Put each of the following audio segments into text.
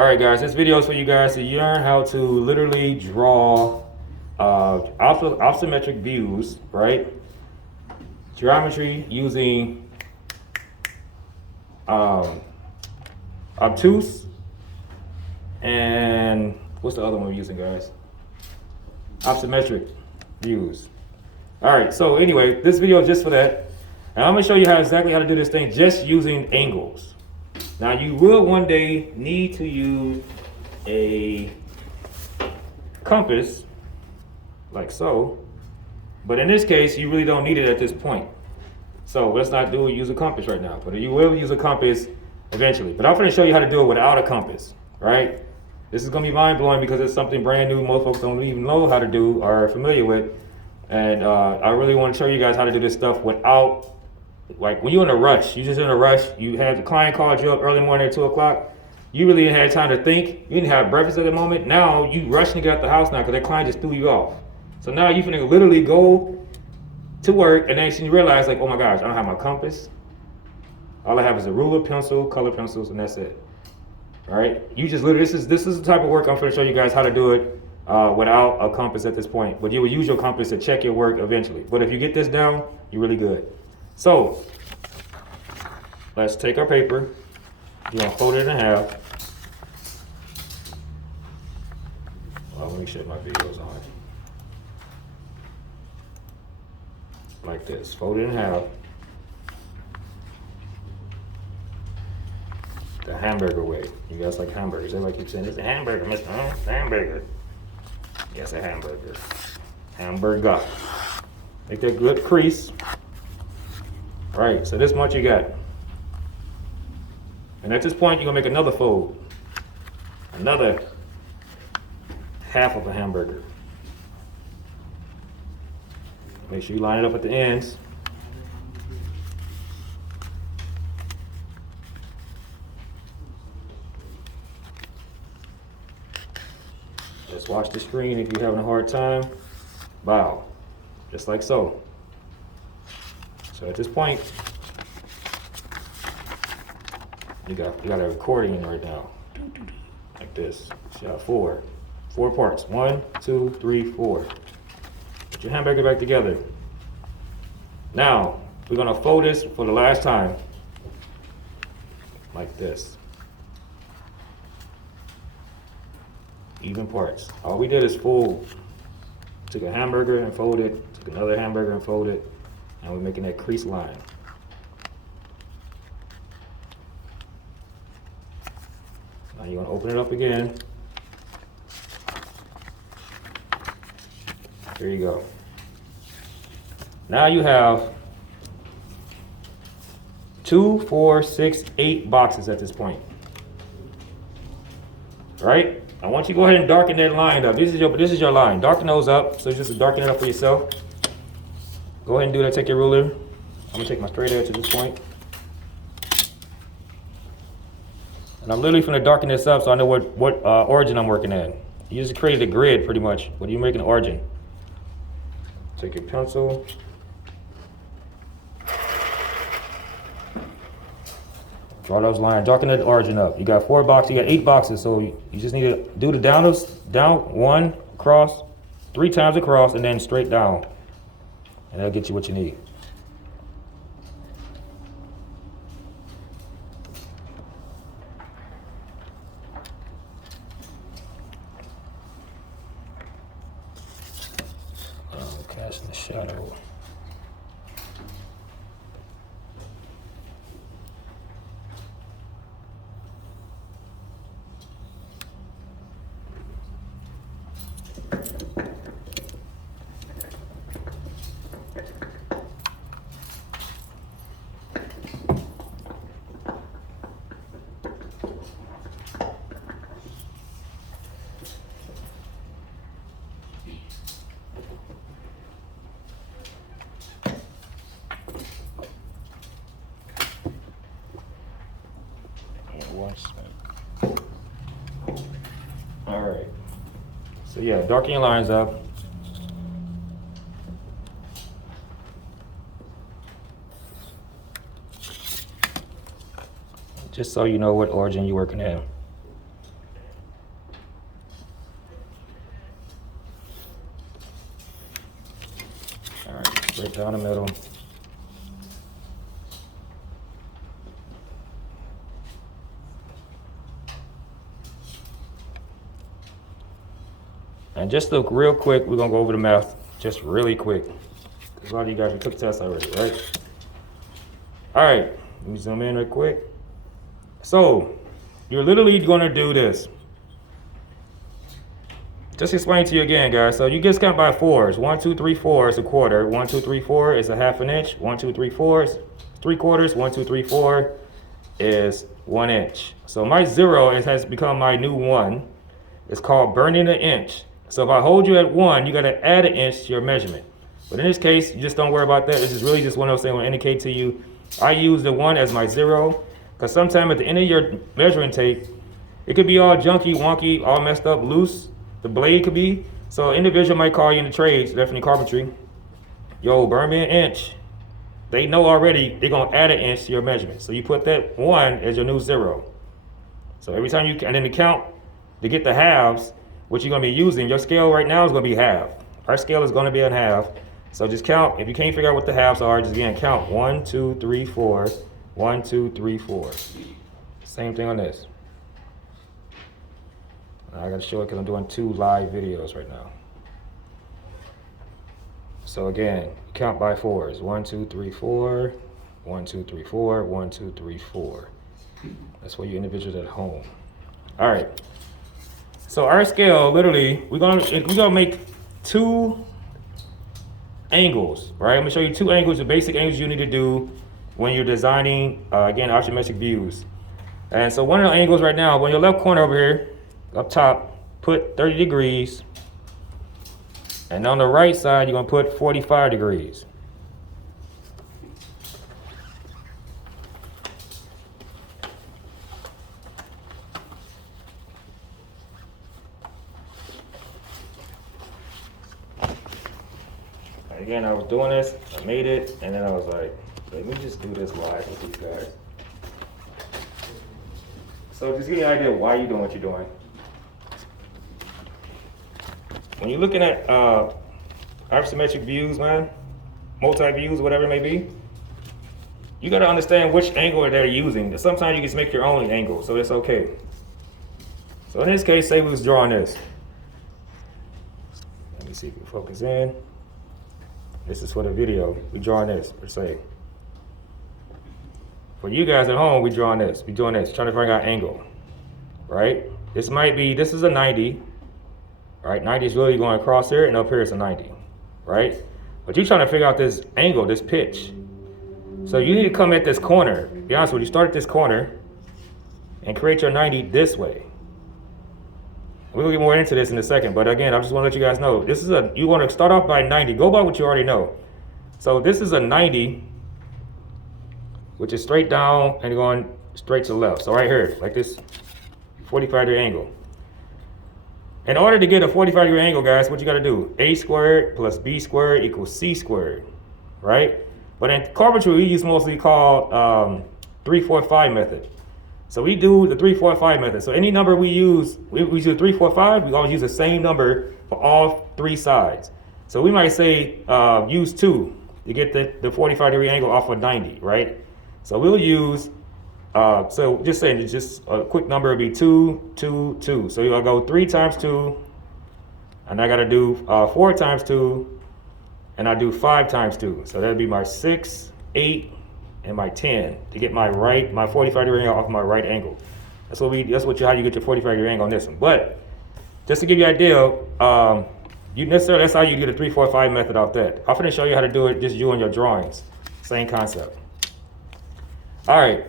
Alright guys, this video is for you guys to learn how to literally draw isometric views, right? Geometry using Obtuse and what's the other one we're using, guys? Isometric views. Alright, so anyway, this video is just for that. And I'm going to show you exactly how to do this thing just using angles. Now you will one day need to use a compass, like so, but in this case you really don't need it at this point. So let's not use a compass right now, but you will use a compass eventually. But I'm going to show you how to do it without a compass, right? This is going to be mind-blowing because it's something brand new most folks don't even know how to do or are familiar with. And I really want to show you guys how to do this stuff without, like when you're in a rush, you're just in a rush, you have the client called you up early morning at 2 o'clock, you really didn't have time to think, you didn't have breakfast at the moment, now you rushing to get out the house now because that client just threw you off. So now you finna literally go to work and then you realize like, oh my gosh, I don't have my compass. All I have is a ruler, pencil, color pencils, and that's it. All right, you just literally, this is the type of work I'm gonna show you guys how to do it without a compass at this point. But you will use your compass to check your work eventually. But if you get this down, you're really good. So, let's take our paper, you're gonna fold it in half. Well, let me make sure my video's on. Like this, fold it in half. The hamburger way. You guys like hamburgers. Everybody keeps saying, it's a hamburger, Mr. It's a hamburger. Yes, a hamburger. Hamburger. Make that good crease. All right, so this much you got. And at this point, you're gonna make another fold. Another half of a hamburger. Make sure you line it up at the ends. Just watch the screen if you're having a hard time. Bow, just like so. So at this point, you got a accordion right now, like this. You got four parts. 1, 2, 3, 4. Put your hamburger back together. Now we're gonna fold this for the last time, like this. Even parts. All we did is fold. Took a hamburger and folded. Took another hamburger and folded. And we're making that crease line. Now you want to open it up again. There you go. Now you have 2, 4, 6, 8 boxes at this point. Right? I want you to go ahead and darken that line up. This is your line. Darken those up. So just darken it up for yourself. Go ahead and do that. Take your ruler. I'm gonna take my straight edge at this point. And I'm literally gonna darken this up so I know what origin I'm working at. You just created a grid pretty much. What are you making an origin? Take your pencil. Draw those lines. Darken that origin up. You got 4 boxes. You got 8 boxes. So you just need to do the down 1 across, 3 times across, and then straight down. And that'll get you what you need. Casting the shadow. All right. So yeah, darken your lines up. Just so you know what origin you're working at. straight down the middle. And just look real quick, we're gonna go over the math just really quick. Because a lot of you guys, we took tests already, right? All right, let me zoom in real quick. So, you're literally gonna do this. Just explain to you again, guys. So you just count by fours. 1, 2, 3, 4 is a quarter. 1, 2, 3, 4 is a half an inch. 1, 2, 3, 4 is 3/4. 1, 2, 3, 4 is 1 inch. So my 0 has become my new 1. It's called burning an inch. So if I hold you at 1, you gotta add an inch to your measurement. But in this case, you just don't worry about that. This is really just one of those things I want to indicate to you. I use the 1 as my 0, because sometime at the end of your measuring tape, it could be all junky, wonky, all messed up, loose. The blade could be. So individual might call you in the trades, definitely carpentry. Yo, burn me an inch. They know already they're gonna add an inch to your measurement. So you put that 1 as your new 0. So every time and then to count, to get the halves, what you're gonna be using, your scale right now is gonna be half. Our scale is gonna be in half. So just count, if you can't figure out what the halves are, just again count 1, 2, 3, 4, 1, 2, 3, 4. Same thing on this. I gotta show it because I'm doing 2 live videos right now. So again, count by fours. 1, 2, 3, 4. 1, 2, 3, 4. 1, 2, 3, 4. That's for you individuals at home. All right. So our scale, literally, we're gonna make 2 angles, right? I'm gonna show you 2 angles, the basic angles you need to do when you're designing, again, isometric views. And so one of the angles right now, on your left corner over here, up top, put 30 degrees. And on the right side, you're gonna put 45 degrees. Again, I was doing this, I made it, and then I was like, let me just do this live with these guys. So just give you an idea of why you're doing what you're doing. When you're looking at isometric views, man, multi-views, whatever it may be, you gotta understand which angle they're using. Sometimes you just make your own angle, so it's okay. So in this case, say we was drawing this. Let me see if we focus in. This is for the video. We drawing this, per se. For you guys at home, we drawing this. We doing this, trying to figure out angle, right? This is a 90. Right, 90 is really going across here, and up here is a 90, right? But you're trying to figure out this angle, this pitch. So you need to come at this corner. To be honest with you, start at this corner and create your 90 this way. We'll get more into this in a second, but again, I just want to let you guys know, you want to start off by 90. Go by what you already know. So this is a 90, which is straight down and going straight to the left. So right here, like this 45-degree angle. In order to get a 45-degree angle, guys, what you got to do? A squared plus B squared equals C squared, right? But in carpentry, we use mostly called 3, 4, 5 method. So we do the 3, 4, 5 method. So any number we use 3, 4, 5, we always use the same number for all 3 sides. So we might say use 2 to get the 45-degree angle off of 90, right? So we'll use, so just saying, just a quick number would be 2, 2, 2. So you'll go 3 times 2, and I got to do 4 times 2, and I do 5 times 2. So that'd be my 6, 8, and my 10 to get my 45-degree angle off my right angle. That's how you get your 45-degree angle on this one. But just to give you an idea, that's how you get a 3, 4, 5 method off that. I'm going to show you how to do it just you on your drawings. Same concept. All right,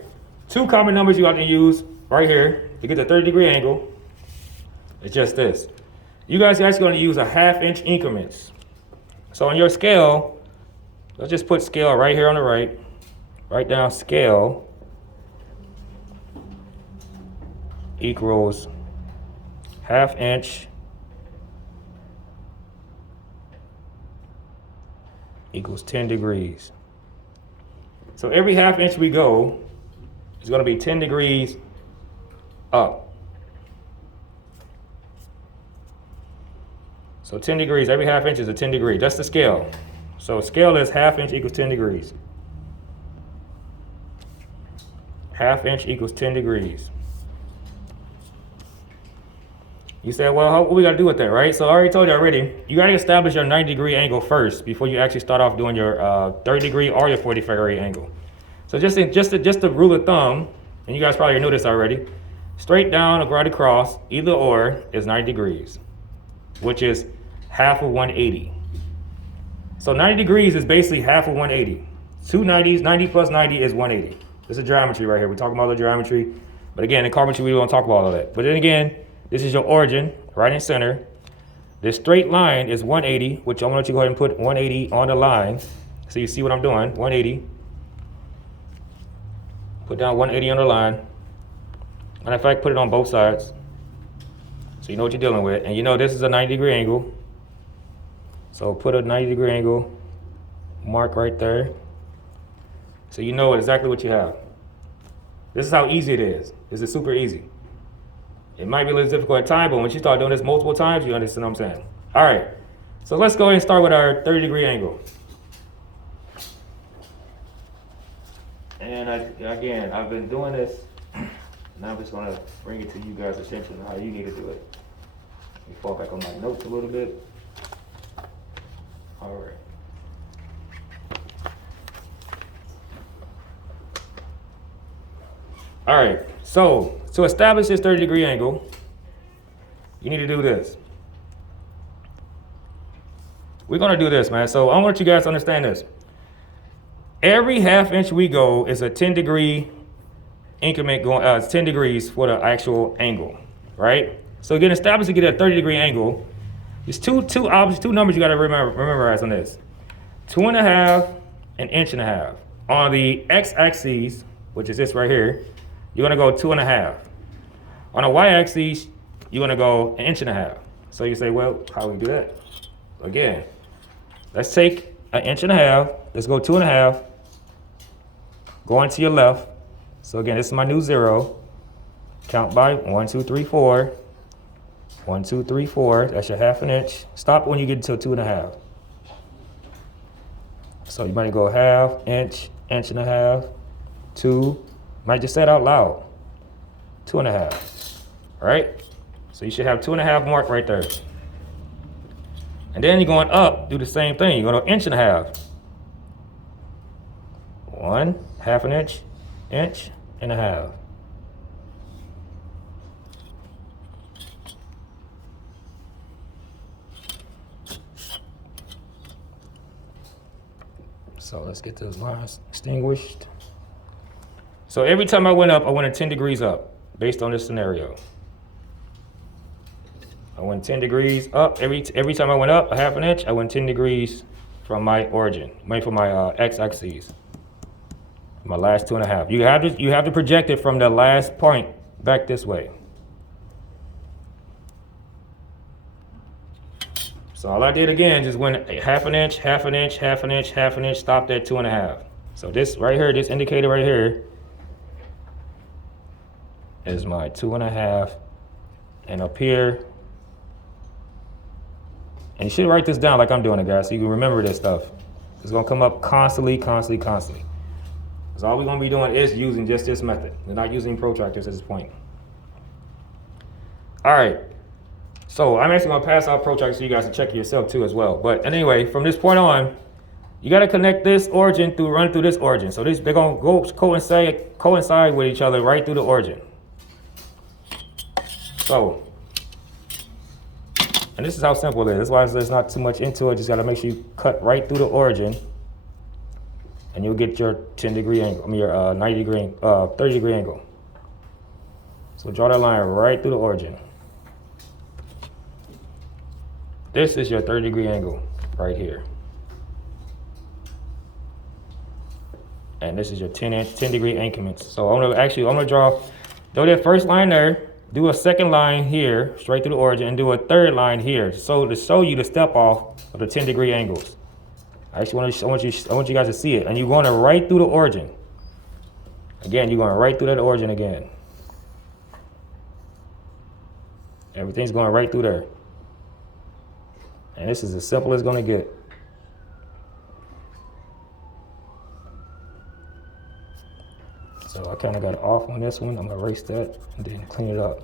2 common numbers you have to use right here to get the 30-degree angle. It's just this. You guys are actually going to use a 1/2 inch increments. So on your scale, let's just put scale right here on the right. Write down scale equals 1/2 inch equals 10 degrees. So every 1/2 inch we go is going to be 10 degrees up. So 10 degrees, every 1/2 inch is a 10 degrees. That's the scale. So scale is 1/2 inch equals 10 degrees. 1/2 inch equals 10 degrees. You said, well, what we got to do with that, right? So I already told you already, you got to establish your 90-degree angle first before you actually start off doing your 30-degree or your 45-degree angle. So just a rule of thumb, and you guys probably know this already, straight down or right across, either or is 90 degrees, which is half of 180. So 90 degrees is basically half of 180. Two 90s, 90 plus 90 is 180. This is geometry right here. We're talking about the geometry. But again, in carpentry, we don't talk about all of that. But then again, this is your origin, right in center. This straight line is 180, which I'm gonna let you go ahead and put 180 on the line. So you see what I'm doing, 180. Put down 180 on the line. Matter of fact, put it on both sides. So you know what you're dealing with. And you know this is a 90-degree angle. So put a 90-degree angle, mark right there. So you know exactly what you have. This is how easy it is. This is super easy. It might be a little difficult at times, but once you start doing this multiple times, you understand what I'm saying. All right, so let's go ahead and start with our 30-degree angle. And again, I've been doing this. Now I'm just gonna bring it to you guys' attention on how you need to do it. Let me fall back on my notes a little bit. All right. All right, so to establish this 30-degree angle, you need to do this. We're gonna do this, man. So I want you guys to understand this. Every 1/2 inch we go is a 10-degree increment going, 10 degrees for the actual angle, right? So again, established to get a 30-degree angle, there's two numbers you gotta memorize on this. 2.5 and 1.5 inches. On the x-axis, which is this right here, you're gonna go 2.5. On the y-axis, you're gonna go 1.5 inches. So you say, well, how do we do that? Again, let's take 1.5 inches. Let's go 2.5. Go into your left. So again, this is my new 0. Count by 1, 2, 3, 4. 1, 2, 3, 4. That's your 1/2 inch. Stop when you get to 2.5. So you might go 1/2 inch, 1.5 inches, 2. Might just say it out loud. 2.5. All right? So you should have 2.5 mark right there. And then you're going up, do the same thing. You're going to 1.5 inches. 1, 1/2 inch, 1.5 inches. So let's get those lines extinguished. So every time I went up, I went 10 degrees up based on this scenario. I went 10 degrees up. Every time I went up 1/2 inch, I went 10 degrees from my origin, from my x-axis. My last 2.5. You have to project it from the last point back this way. So all I did again just went 1/2 inch, 1/2 inch, 1/2 inch, 1/2 inch, stopped at 2.5. So this right here, this indicator right here, is my 2.5, and up here, and you should write this down like I'm doing it, guys, so you can remember this stuff. It's gonna come up constantly. So all we're gonna be doing is using just this method. We're not using protractors at this point. All right, so I'm actually gonna pass out protractors so you guys can check it yourself too as well. But anyway, from this point on, you gotta connect this origin run through this origin. So they're gonna go coincide with each other right through the origin. So, and this is how simple it is. That's why there's not too much into it. Just gotta make sure you cut right through the origin, and you'll get your 10-degree angle. I mean your 90-degree, 30-degree angle. So draw that line right through the origin. This is your 30-degree angle right here, and this is your 10-degree increments. So I'm gonna draw that first line there. Do a second line here, straight through the origin, and do a third line here. So to show you the step off of the 10-degree angles. I want you guys to see it. And you're going right through the origin. Again, you're going right through that origin again. Everything's going right through there. And this is as simple as it's going to get. kind of got off on this one. I'm gonna erase that and then clean it up.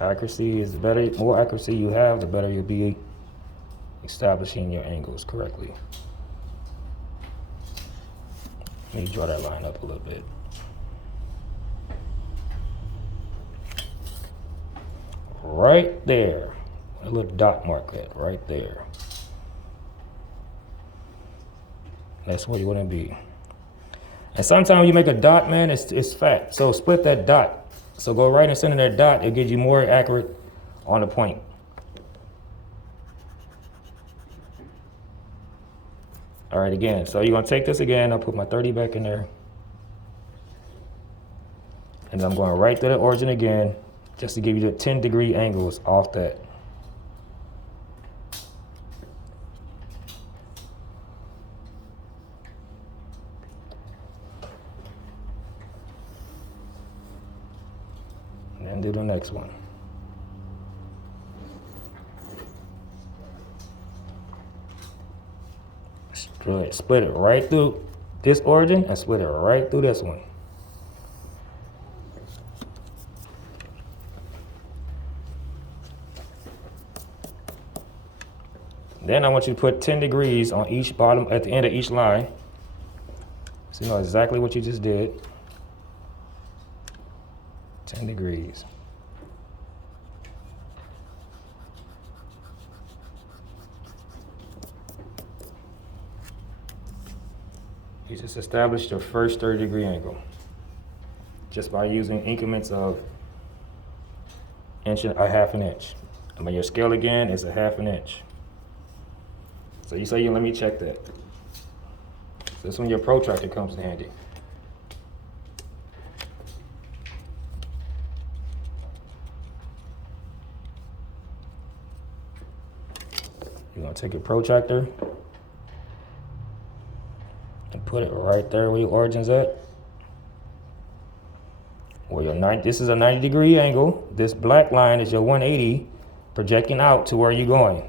Accuracy is better. The more accuracy you have, the better you'll be establishing your angles correctly. Let me draw that line up a little bit. Right there. A little dot mark that right there. That's where you want to be. And sometimes you make a dot, man, it's fat. So split that dot. So go right in the center of that dot. It gives you more accurate on the point. All right, again. So you're going to take this again. I'll put my 30 back in there. And I'm going right to the origin again, just to give you the 10-degree angles off that. And then do the next one. Split it right through this origin and split it right through this one. Then I want you to put 10 degrees on each bottom at the end of each line. So you know exactly what you just did. 10 degrees. You just established your first 30-degree angle just by using increments of a half an inch. I mean, your scale again is a half an inch. So you say, let me check that. So this is when your protractor comes in handy. You're gonna take your protractor and put it right there where your origin's at. Where your this is a 90-degree angle. This black line is your 180 projecting out to where you're going.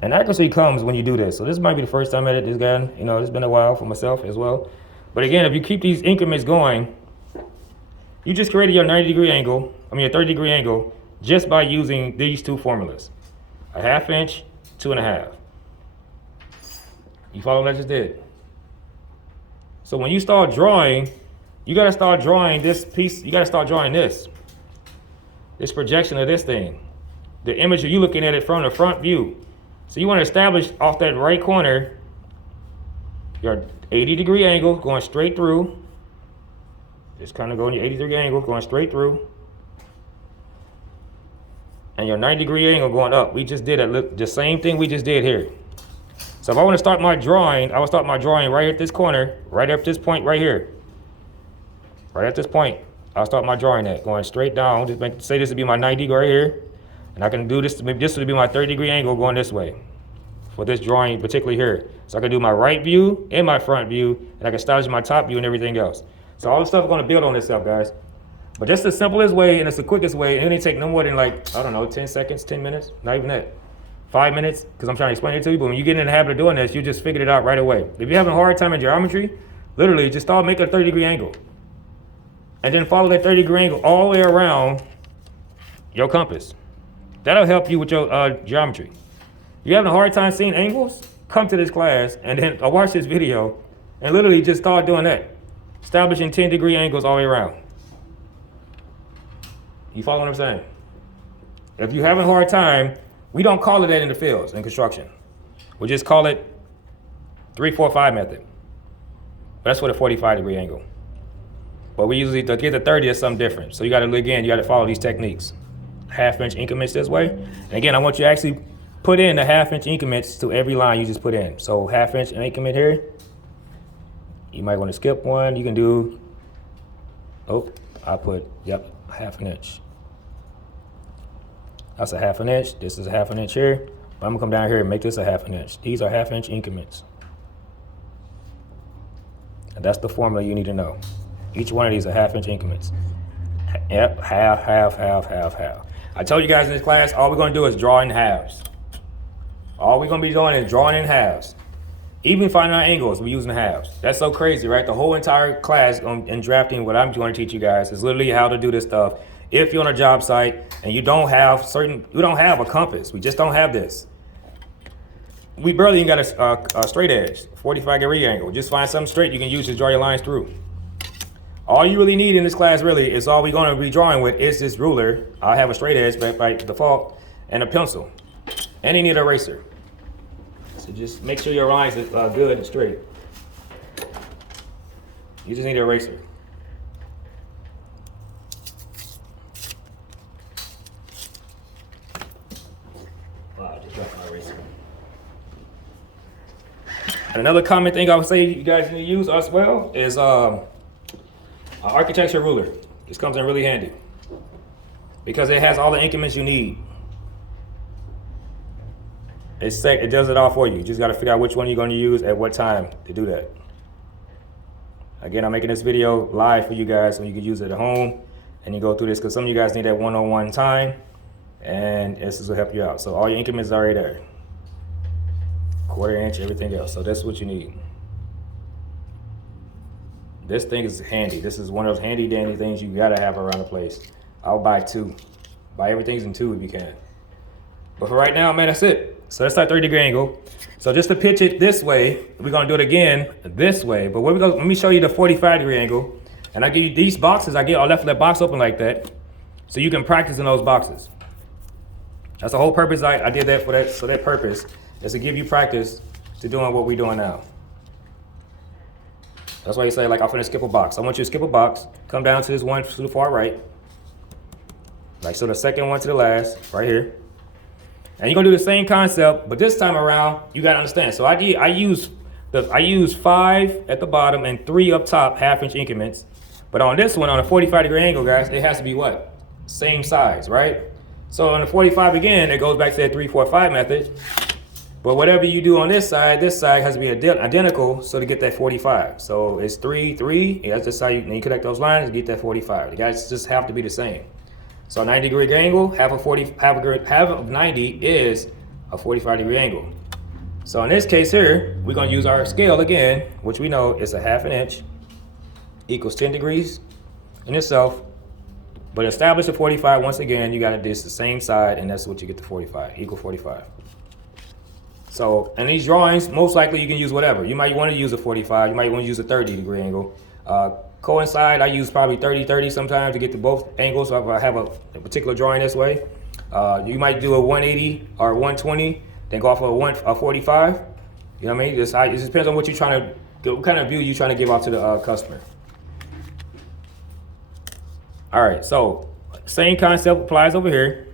And accuracy comes when you do this. So this might be the first time I did this guy. You know, it's been a while for myself as well. But again, if you keep these increments going, you just created your 90-degree angle, your 30-degree angle, just by using these two formulas. A half inch, 2.5. You follow what I just did? So when you start drawing, you gotta start drawing this piece, you gotta start drawing this projection of this thing. The image of you looking at it from the front view. So you want to establish off that right corner your 80-degree angle going straight through. Just kind of go in your 80-degree angle going straight through. And your 90-degree angle going up. We just did the same thing we just did here. So if I want to start my drawing, I will start my drawing right at this corner, right up this point right here. Right at this point, I'll start my drawing at going straight down. Just say this would be my 90 right here. And I can do this, maybe this would be my 30-degree angle going this way for this drawing, particularly here. So I can do my right view and my front view, and I can establish my top view and everything else. So all this stuff is going to build on this stuff, guys. But that's the simplest way and it's the quickest way. And it only take no more than 10 seconds, 10 minutes, not even that. 5 minutes, because I'm trying to explain it to you. But when you get in the habit of doing this, you just figured it out right away. If you're having a hard time in geometry, literally just start making a 30-degree angle. And then follow that 30-degree angle all the way around your compass. That'll help you with your geometry. You're having a hard time seeing angles? Come to this class and then watch this video and literally just start doing that. Establishing 10-degree angles all the way around. You follow what I'm saying? If you're having a hard time, we don't call it that in the fields in construction. We just call it 3-4-5 method. But that's for the 45-degree angle. But we usually, to get the 30, is something different. So you got to follow these techniques. Half-inch increments this way. And again, I want you to actually put in the half-inch increments to every line you just put in. So half-inch increment here. You might want to skip one. You can do, half an inch. That's a half an inch. This is a half an inch here. But I'm going to come down here and make this a half an inch. These are half-inch increments. And that's the formula you need to know. Each one of these are half-inch increments. Yep, half, half, half, half, half. I told you guys in this class, all we're gonna do is draw in halves. All we're gonna be doing is drawing in halves. Even finding our angles, we're using halves. That's so crazy, right? The whole entire class in drafting, what I'm going to teach you guys is literally how to do this stuff. If you're on a job site and you don't have a compass, we just don't have this. We barely even got a straight edge, 45-degree angle. Just find something straight you can use to draw your lines through. All you really need in this class really is all we're going to be drawing with is this ruler. I have a straight edge by default and a pencil. And you need an eraser. So just make sure your lines are good and straight. You just need an eraser. Wow, I just dropped my eraser. And another common thing I would say you guys need to use as well is an architecture ruler. This comes in really handy because it has all the increments you need. It does it all for you. You just got to figure out which one you're going to use at what time to do that. Again, I'm making this video live for you guys so you can use it at home and you go through this because some of you guys need that one-on-one time and this will help you out. So all your increments are already there. Quarter inch, everything else. So that's what you need. This thing is handy. This is one of those handy dandy things you got to have around the place. I'll buy two. Buy everything in two if you can. But for right now, man, that's it. So that's our 30-degree angle. So just to pitch it this way, we're gonna do it again this way. But let me show you the 45-degree angle. And I give you these boxes. I left that box open like that, so you can practice in those boxes. That's the whole purpose. I did that for that. So that purpose is to give you practice to doing what we're doing now. That's why you say, like, I'm gonna skip a box. I want you to skip a box. Come down to this one to the far right. Like so, the second one to the last, right here. And you're gonna do the same concept, but this time around, you gotta understand. So I use 5 at the bottom and 3 up top, half-inch increments. But on this one, on a 45-degree angle, guys, it has to be what? Same size, right? So on the 45 again, it goes back to that 3, 4, 5 method. But whatever you do on this side has to be identical so to get that 45. So it's 3, 3. Yeah, that's just how you connect those lines to get that 45. The guys just have to be the same. So 90-degree angle, half of 90 is a 45-degree angle. So in this case here, we're gonna use our scale again, which we know is a half an inch equals 10 degrees in itself. But establish a 45, once again, you gotta do this the same side, and that's what you get to 45, equal 45. So in these drawings, most likely you can use whatever. You might want to use a 45, you might want to use a 30-degree angle. Coincide, I use probably 30-30 sometimes to get to both angles. So if I have a particular drawing this way, you might do a 180 or 120, then go off of a 45. You know what I mean? It just depends on what you're trying to, what kind of view you're trying to give off to the customer. All right, so same concept applies over here.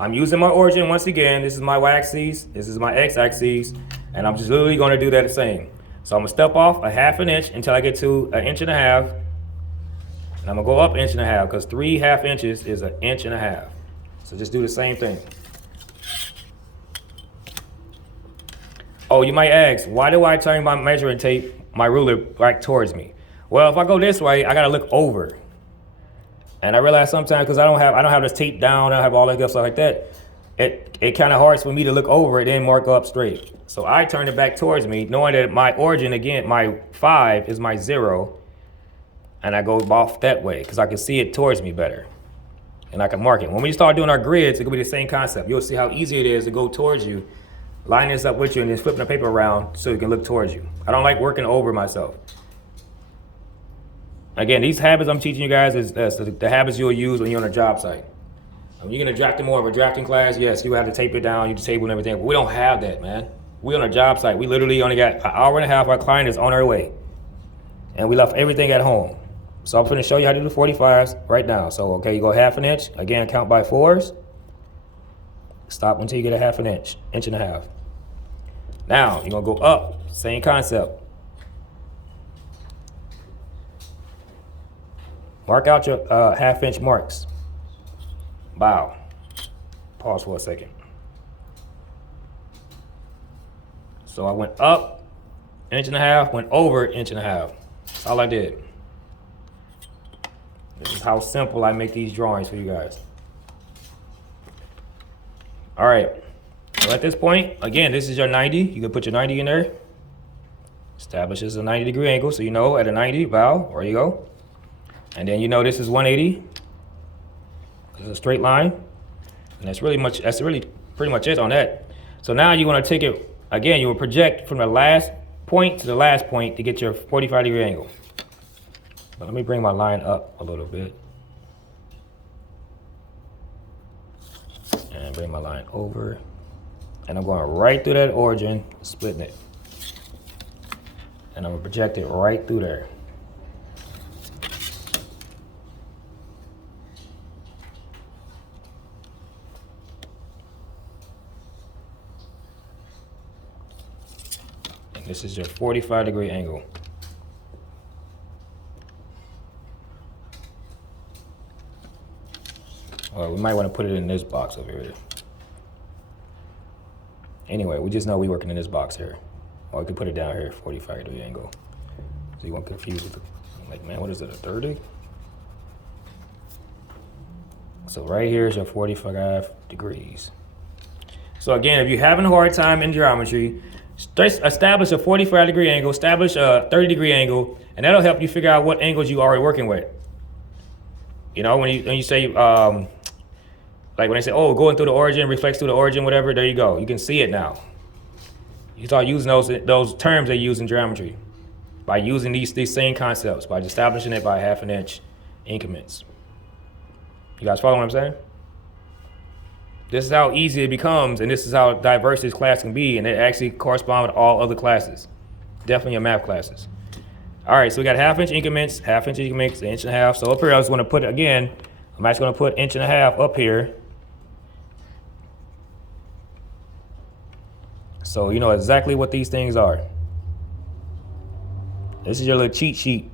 I'm using my origin once again. This is my y-axis, this is my x-axis, and I'm just literally going to do that the same. So I'm gonna step off a half an inch until I get to 1.5 inches. And I'm gonna go up 1.5 inches because 3 half inches is 1.5 inches. So just do the same thing. Oh, you might ask, why do I turn my measuring tape, my ruler back towards me? Well, if I go this way, I gotta look over. And I realize sometimes because I don't have this tape down, I don't have all that stuff like that. It kind of hard for me to look over it and mark up straight. So I turn it back towards me, knowing that my origin, again, my 5 is my 0. And I go off that way because I can see it towards me better. And I can mark it. When we start doing our grids, it's going to be the same concept. You'll see how easy it is to go towards you, line this up with you, and then flipping the paper around so you can look towards you. I don't like working over myself. Again, these habits I'm teaching you guys is the habits you'll use when you're on a job site. When you're going to draft more of a drafting class, yes, you have to tape it down, you table and everything, but we don't have that, man. We're on a job site. We literally only got 1.5 hours. Our client is on our way. And we left everything at home. So I'm going to show you how to do the 45s right now. So, okay, you go 1/2 inch. Again, count by 4s. Stop until you get a 1/2 inch, 1.5 inches. Now, you're going to go up. Same concept. Mark out your 1/2 inch marks. Bow. Pause for a second. So I went up 1.5 inches, went over 1.5 inches. That's all I did. is how simple I make these drawings for you guys. All right, so at this point, again, this is your 90. You can put your 90 in there. Establishes a 90-degree angle, so you know at a 90, bow, there you go. And then you know this is 180. This is a straight line. And that's really pretty much it on that. So now you want to take it, again, you will project from the last point to the last point to get your 45-degree angle. But let me bring my line up a little bit. And bring my line over. And I'm going right through that origin, splitting it. And I'm gonna project it right through there. And this is your 45-degree angle. Well, we might want to put it in this box over here. Anyway, we just know we're working in this box here. Or we could put it down here, 45-degree angle. So you won't confuse with the, like, man, what is it, a 30? So right here is your 45 degrees. So again, if you're having a hard time in geometry, establish a 45-degree angle, establish a 30-degree angle, and that'll help you figure out what angles you are working with. You know, when you say, like when they say, oh, going through the origin, reflects through the origin, whatever, there you go. You can see it now. You start using those terms they use in geometry by using these same concepts, by establishing it by 1/2 inch increments. You guys follow what I'm saying? This is how easy it becomes, and this is how diverse this class can be, and it actually corresponds with all other classes, definitely your math classes. All right, so we got 1/2 inch increments, 1/2 inch increments, 1.5 inches. So up here, I was going to put, again, I'm actually going to put 1.5 inches up here. So you know exactly what these things are. This is your little cheat sheet.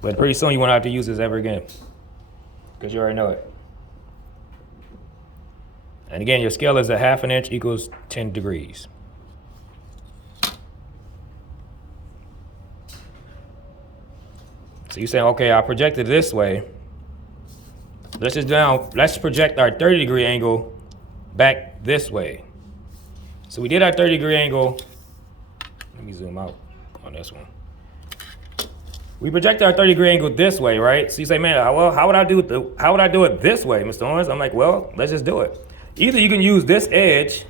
But pretty soon you won't have to use this ever again, because you already know it. And again, your scale is a 1/2 inch equals 10 degrees. So you're saying, okay, I projected this way. Let's project our 30-degree angle back this way. So we did our 30-degree angle. Let me zoom out on this one. We projected our 30-degree angle this way, right? So you say, man, well, how would I do it this way, Mr. Owens? I'm like, well, let's just do it. Either you can use this edge,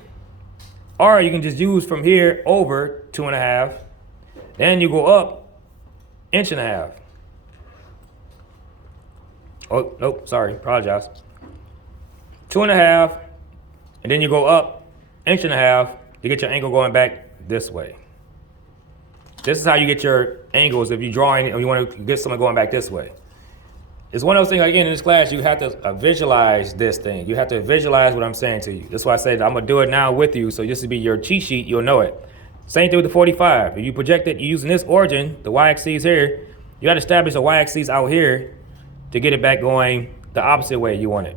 or you can just use from here over 2.5. Then you go up 1.5 inches. Oh, nope, sorry, apologize. 2.5, and then you go up 1.5 inches to get your angle going back this way. This is how you get your angles if you're drawing and you want to get someone going back this way. It's one of those things, again, in this class, you have to visualize this thing. You have to visualize what I'm saying to you. That's why I said I'm going to do it now with you, so this will be your cheat sheet, you'll know it. Same thing with the 45. If you project it using this origin, the y-axis here, you got to establish a y-axis out here to get it back going the opposite way you want it.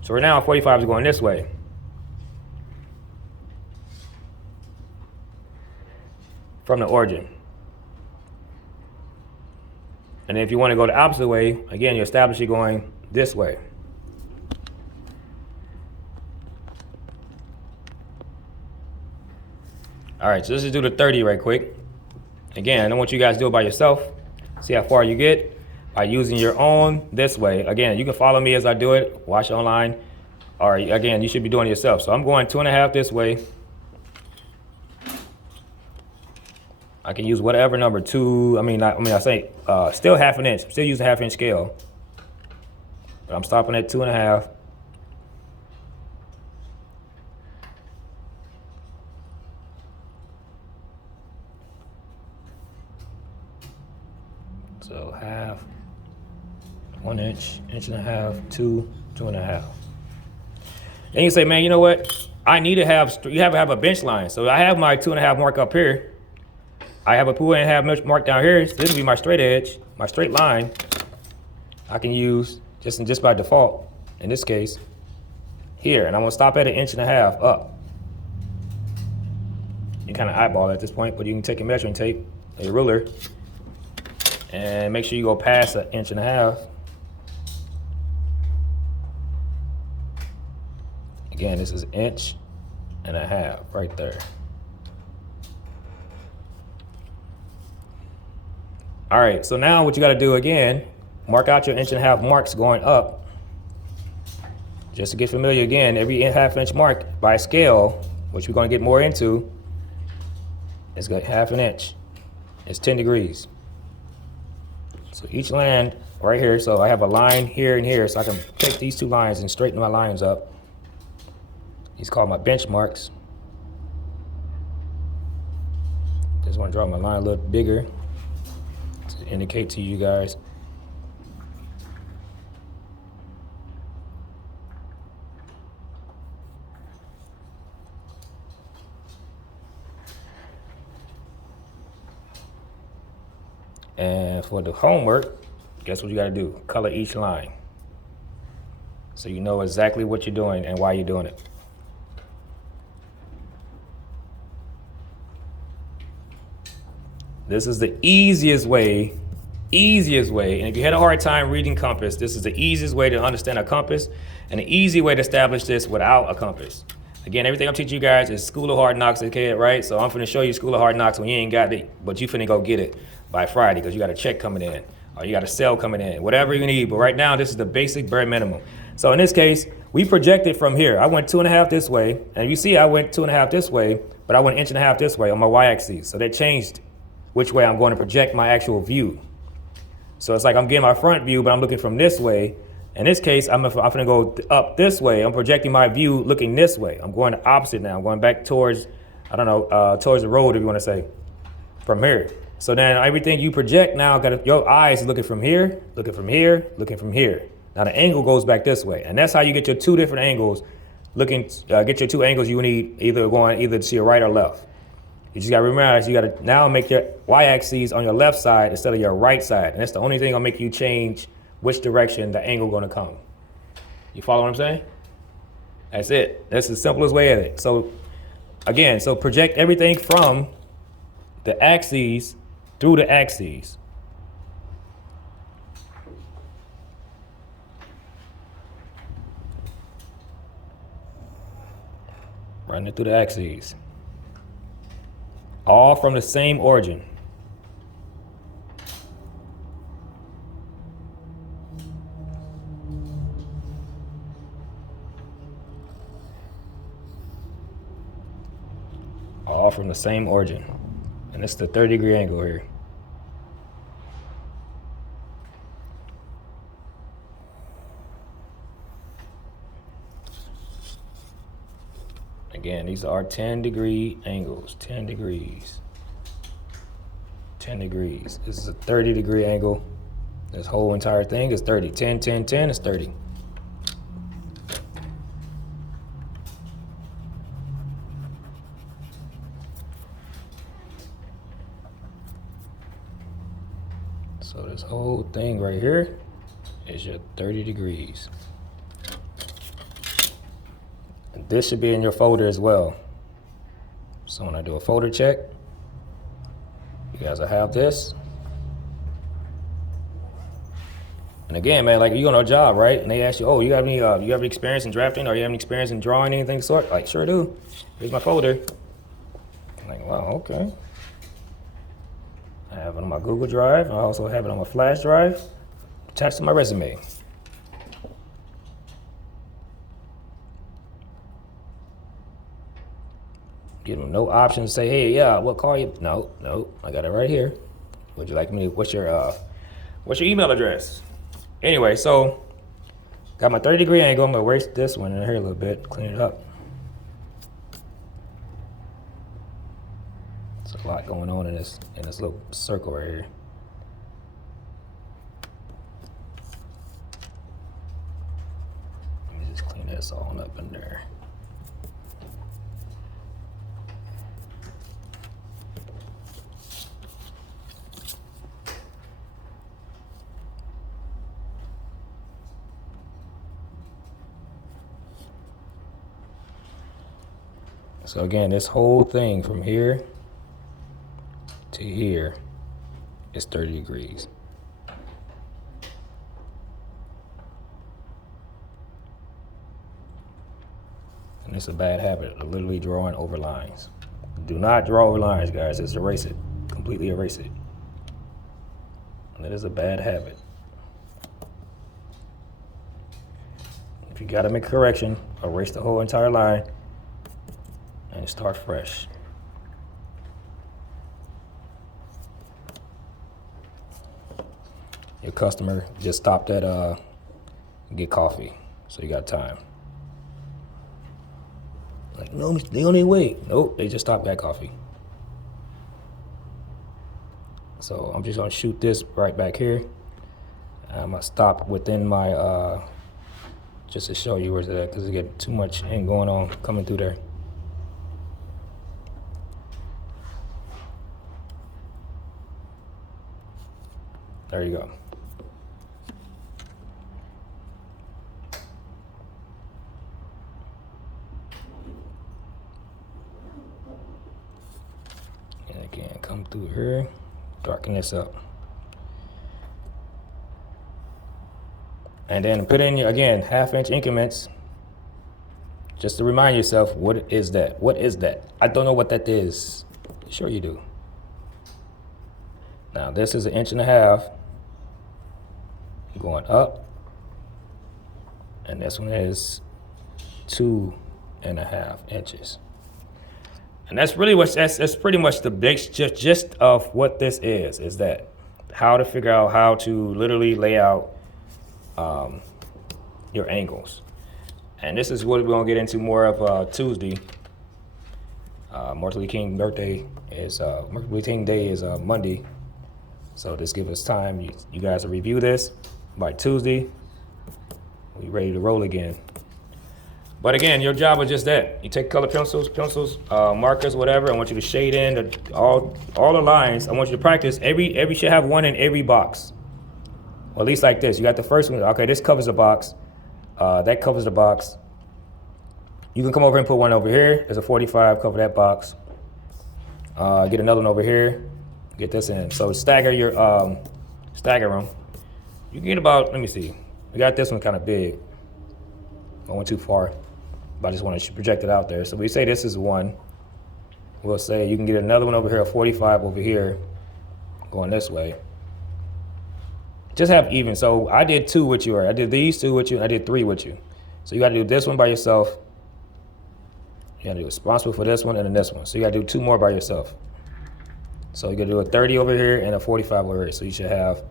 So right now, 45 is going this way. From the origin. And if you want to go the opposite way, again, you establish it going this way. All right, so let's just do the 30 right quick. Again, I don't want you guys to do it by yourself. See how far you get by using your own this way. Again, you can follow me as I do it, watch online, or again, you should be doing it yourself. So I'm going 2.5 this way. I can use whatever number, 2, I say still 1/2 inch. I'm still using 1/2 inch scale. But I'm stopping at 2.5. So 1/2, 1 inch, 1.5 inches, 2, 2.5. Then you say, man, you know what? You have to have a bench line. So I have my 2.5 mark up here. I have a 2.5 mark down here. So this will be my straight edge, my straight line. I can use just by default, in this case, here. And I'm gonna stop at 1.5 inches up. You kind of eyeball at this point, but you can take your measuring tape, a ruler, and make sure you go past 1.5 inches. Again, this is 1.5 inches right there. All right, so now what you got to do again, mark out your 1.5 inch marks going up. Just to get familiar again, every 1/2 inch mark by scale, which we're going to get more into, is got 1/2 inch. It's 10 degrees. So each line right here, so I have a line here and here, so I can take these 2 lines and straighten my lines up. These called my benchmarks. Just want to draw my line a little bigger to indicate to you guys. And for the homework, guess what you got to do? Color each line, so you know exactly what you're doing and why you're doing it. This is the easiest way, and if you had a hard time reading compass, this is the easiest way to understand a compass and an easy way to establish this without a compass. Again, everything I'm teaching you guys is School of Hard Knocks, kid, right? So I'm finna show you School of Hard Knocks when you ain't got it, but you finna go get it by Friday because you got a check coming in or you got a sale coming in, whatever you need. But right now, this is the basic bare minimum. So in this case, we projected from here. I went 2.5 this way, and you see I went 2.5 this way, but I went 1.5 inches this way on my y-axis. So that changed which way I'm going to project my actual view. So it's like I'm getting my front view, but I'm looking from this way. In this case, I'm gonna go up this way. I'm projecting my view looking this way. I'm going the opposite now. I'm going back towards, I don't know, towards the road, if you want to say, from here. So then everything you project now, your eyes looking from here, looking from here, looking from here. Now the angle goes back this way. And that's how you get your 2 different angles, get your 2 angles you need, either to your right or left. You just got to remember, you got to now make your y-axis on your left side instead of your right side. And that's the only thing that'll make you change which direction the angle going to come. You follow what I'm saying? That's it. That's the simplest way of it. So again, so project everything from the axes through the axes. Run it through the axes. All from the same origin. All from the same origin. And it's the 30-degree angle here. Again, these are 10-degree angles, 10 degrees. 10 degrees. This is a 30-degree angle. This whole entire thing is 30. 10, 10, 10 is 30. So this whole thing right here is your 30 degrees. And this should be in your folder as well. So when I do a folder check, you guys will have this. And again, man, like you go on a job, right? And they ask you, oh, you have any experience in drafting, or you have any experience in drawing, anything of the sort? Like, sure do. Here's my folder. I'm like, wow, okay. I have it on my Google Drive. I also have it on my flash drive attached to my resume. Give them no option to say, hey, yeah, what call you? No, I got it right here. Would you like me? What's your email address? Anyway, so got my 30-degree angle. I'm gonna erase this one in here a little bit, clean it up. There's a lot going on in this little circle right here. Let me just clean this all up in there. So again, this whole thing from here to here is 30 degrees. And it's a bad habit of literally drawing over lines. Do not draw over lines, guys. Just erase it. Completely erase it. And that is a bad habit. If you gotta make a correction, erase the whole entire line and start fresh. Your customer just stopped at get coffee, so you got time. Like, no, they don't even wait. Nope, they just stopped at coffee. So I'm just gonna shoot this right back here. I'm gonna stop within my just to show you where's that, because it get too much ain't going on coming through there. There you go. And again, come through here, darken this up. And then put in, again, 1/2 inch increments, just to remind yourself, what is that? What is that? I don't know what that is. Sure you do. Now this is 1.5 inches going up, and this one is 2.5 inches. And that's really that's pretty much the big gist of what this is that how to figure out how to literally lay out your angles. And this is what we're gonna get into more of Tuesday. Martin Luther King birthday is Martin Luther King Day is Monday, so this gives us time. You guys to review this by Tuesday. We ready to roll again. But again, your job is just that. You take color pencils, markers, whatever. I want you to shade in all the lines. I want you to practice. Every should have one in every box. Or at least like this. You got the first one. Okay, this covers the box. That covers the box. You can come over and put one over here. There's a 45, cover that box. Get another one over here. Get this in. So stagger your stagger them. You can get about, let me see. We got this one kind of big. I went too far, but I just want to project it out there. So we say this is one. We'll say you can get another one over here, a 45 over here, going this way. Just have even. So I did 2 with you, or I did these 2 with you, and I did 3 with you. So you got to do this one by yourself. You got to do responsible for this one and then this one. So you got to do 2 more by yourself. So you got to do a 30 over here and a 45 over here. So you should have,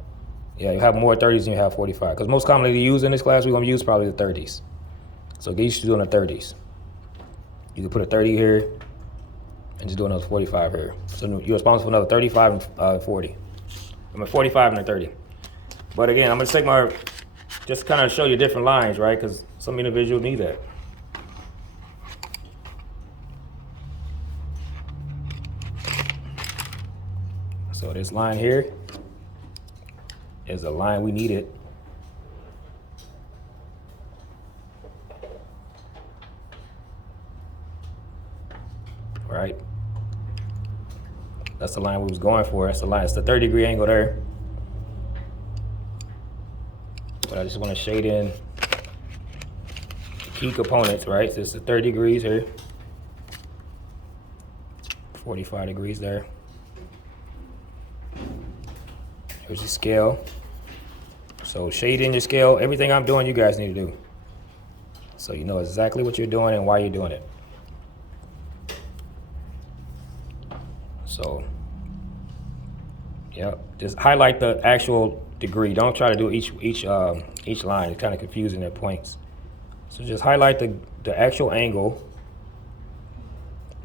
yeah, you have more 30s than you have 45. Because most commonly used in this class, we're going to use probably the 30s. So get used to doing the 30s. You can put a 30 here and just do another 45 here. So you're responsible for another 35 and 40. I'm at 45 and a 30. But again, I'm going to take my, just kind of show you different lines, right? Because some individuals need that. So this line here is the line we needed. Right? That's the line we was going for. That's the line. It's the 30-degree angle there. But I just want to shade in the key components, right? So it's the 30 degrees here. 45 degrees there. Here's the scale. So shade in your scale. Everything I'm doing, you guys need to do. So you know exactly what you're doing and why you're doing it. So, yeah, just highlight the actual degree. Don't try to do each line. It's kind of confusing at points. So just highlight the actual angle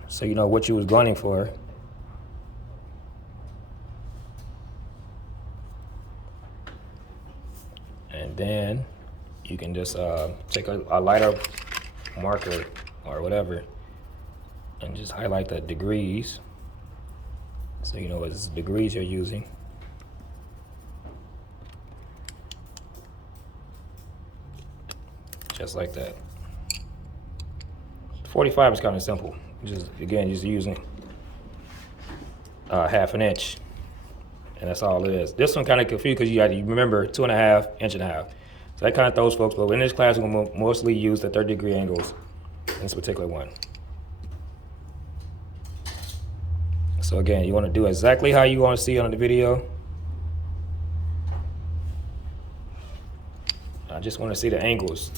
so you know what you was gunning for. And then you can just take a lighter marker or whatever and just highlight the degrees. So you know what degrees you're using. Just like that. 45 is kind of simple. Just again, just using ½ an inch, and that's all it is. This one kind of confused because you had to remember 2.5, inch and a half. So that kind of throws folks. But in this class, we're going to mostly use the 30-degree angles in this particular one. So again, you want to do exactly how you want to see on the video. I just want to see the angles.